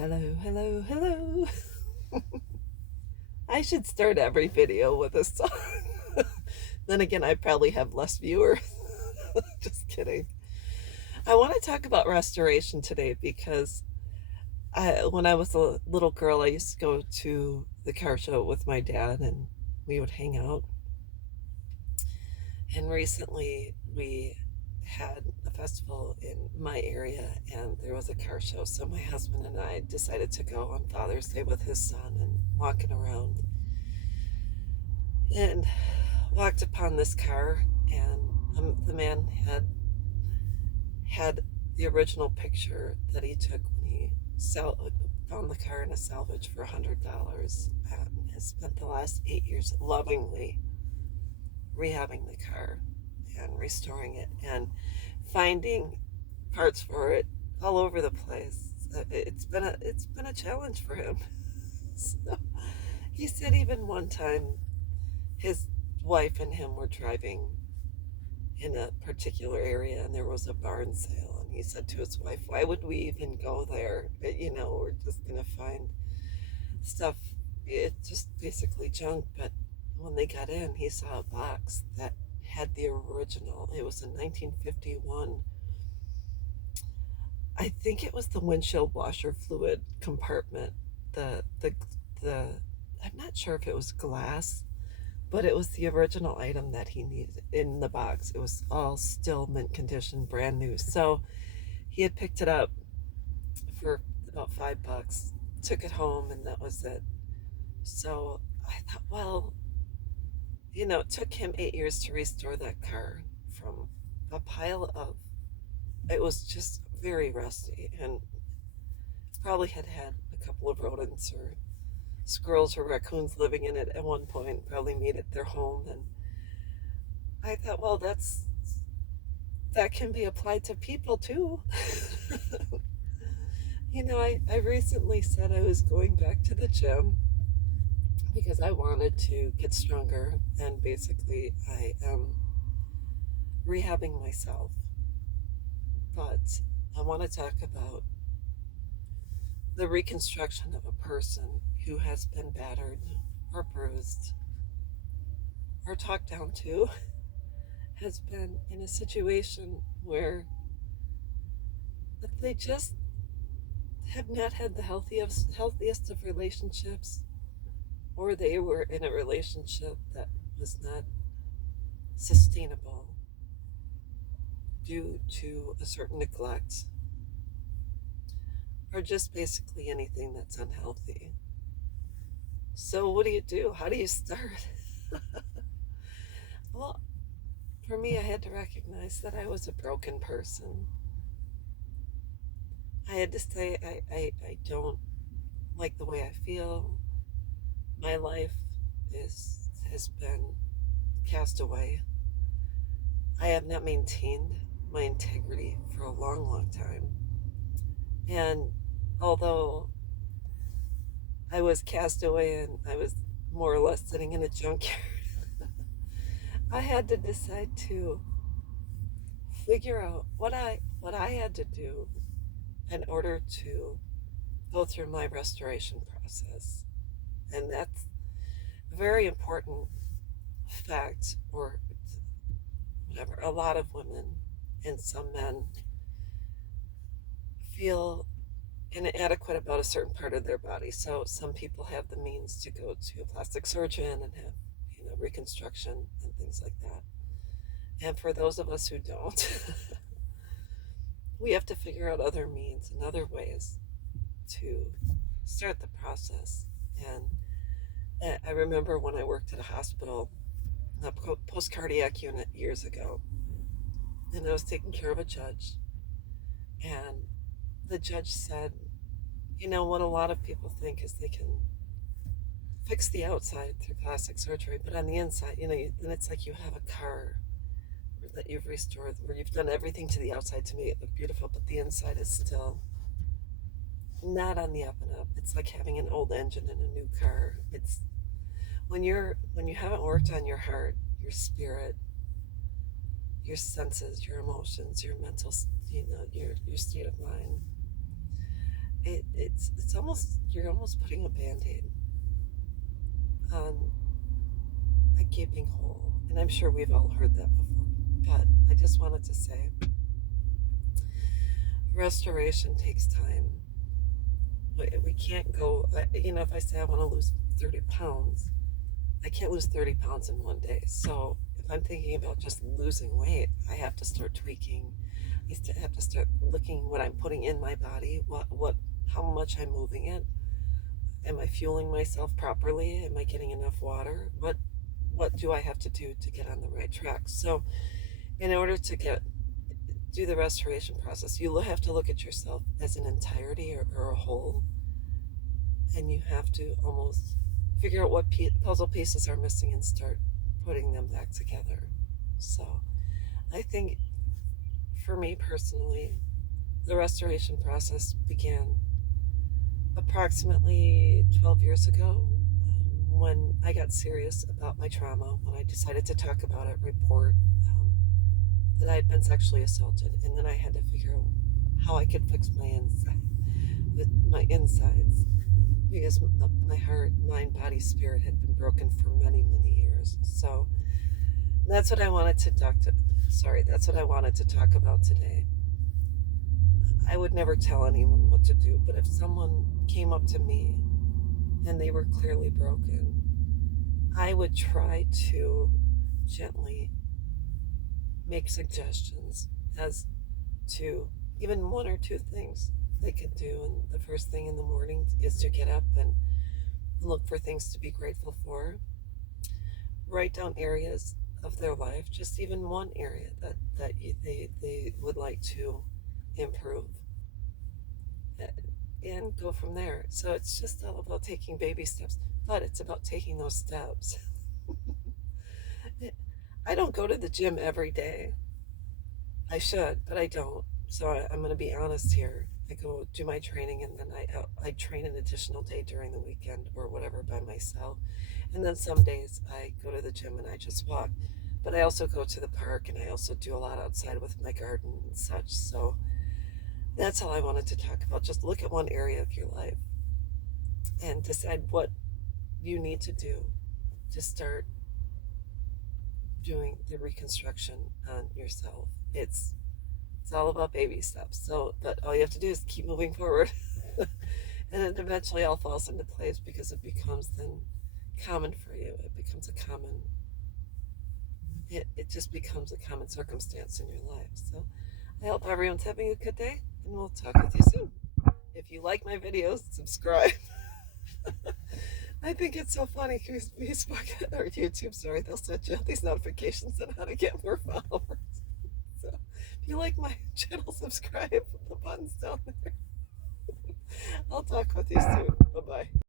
Hello, hello, hello. I should start every video with a song. Then again, I probably have less viewers. Just kidding. I want to talk about restoration today because when I was a little girl, I used to go to the car show with my dad and we would hang out. And recently we had a festival in my area and there was a car show. So my husband and I decided to go on Father's Day with his son and walking around and walked upon this car, and the man had the original picture that he took when he found the car in a salvage for $100, and has spent the last 8 years lovingly rehabbing the car and restoring it and finding parts for it all over the place. It's been a challenge for him. So, he said even one time his wife and him were driving in a particular area and there was a barn sale, and he said to his wife, why would we even go there? We're just gonna find stuff. It's just basically junk. But when they got in, he saw a box that had the original. It was a 1951, I think it was the windshield washer fluid compartment. The I'm not sure if it was glass, but it was the original item that he needed in the box. It was all still mint condition, brand new. So he had picked it up for about $5, took it home, and that was it. So I thought, well, it took him 8 years to restore that car from a pile of, it was just very rusty, and probably had a couple of rodents or squirrels or raccoons living in it at one point, probably made it their home. And I thought, well, that can be applied to people too. I recently said I was going back to the gym because I wanted to get stronger, and basically I am rehabbing myself. But I want to talk about the reconstruction of a person who has been battered or bruised or talked down to, has been in a situation where they just have not had the healthiest of relationships, or they were in a relationship that was not sustainable due to a certain neglect, or just basically anything that's unhealthy. So what do you do? How do you start? Well, for me, I had to recognize that I was a broken person. I had to say I don't like the way I feel. My life has been cast away. I have not maintained my integrity for a long, long time. And although I was cast away and I was more or less sitting in a junkyard, I had to decide to figure out what I had to do in order to go through my restoration process. And that's a very important fact, or whatever. A lot of women and some men feel inadequate about a certain part of their body. So some people have the means to go to a plastic surgeon and have, reconstruction and things like that. And for those of us who don't, we have to figure out other means and other ways to start the process. And I remember when I worked at a hospital, a post-cardiac unit years ago, and I was taking care of a judge, and the judge said, what a lot of people think is they can fix the outside through plastic surgery, but on the inside, then it's like you have a car that you've restored, where you've done everything to the outside to make it look beautiful, but the inside is still not on the up and up. It's like having an old engine in a new car. It's when you haven't worked on your heart, your spirit, your senses, your emotions, your mental, your state of mind. it's almost, you're almost putting a band-aid on a gaping hole. And I'm sure we've all heard that before. But I just wanted to say restoration takes time. We can't go, if I say I want to lose 30 pounds, I can't lose 30 pounds in one day. So if I'm thinking about just losing weight, I have to start tweaking. I have to start looking what I'm putting in my body, how much I'm moving it. Am I fueling myself properly? Am I getting enough water? What do I have to do to get on the right track? So in order to do the restoration process, you have to look at yourself as an entirety or a whole, and you have to almost figure out what puzzle pieces are missing and start putting them back together. So I think for me personally, the restoration process began approximately 12 years ago, when I got serious about my trauma, when I decided to talk about it, report that I had been sexually assaulted, and then I had to figure out how I could fix my insides, because my heart, mind, body, spirit had been broken for many, many years. So that's what I wanted to that's what I wanted to talk about today. I would never tell anyone what to do, but if someone came up to me and they were clearly broken, I would try to gently make suggestions as to even one or two things they could do. And the first thing in the morning is to get up and look for things to be grateful for. Write down areas of their life, just even one area that they would like to improve, and go from there. So it's just all about taking baby steps, but it's about taking those steps. I don't go to the gym every day. I should, but I don't. So I'm going to be honest here. I go do my training, and then I train an additional day during the weekend or whatever by myself. And then some days I go to the gym and I just walk. But I also go to the park, and I also do a lot outside with my garden and such. So that's all I wanted to talk about. Just look at one area of your life and decide what you need to do to start doing the reconstruction on yourself. It's all about baby steps. So, but all you have to do is keep moving forward, and it eventually all falls into place, because it becomes then common for you. It becomes a common. It just becomes a common circumstance in your life. So, I hope everyone's having a good day, and we'll talk with you soon. If you like my videos, subscribe. I think it's so funny because Facebook or YouTube, sorry, they'll send you these notifications on how to get more followers. So if you like my channel, subscribe. The button's down there. I'll talk with you soon. Bye-bye.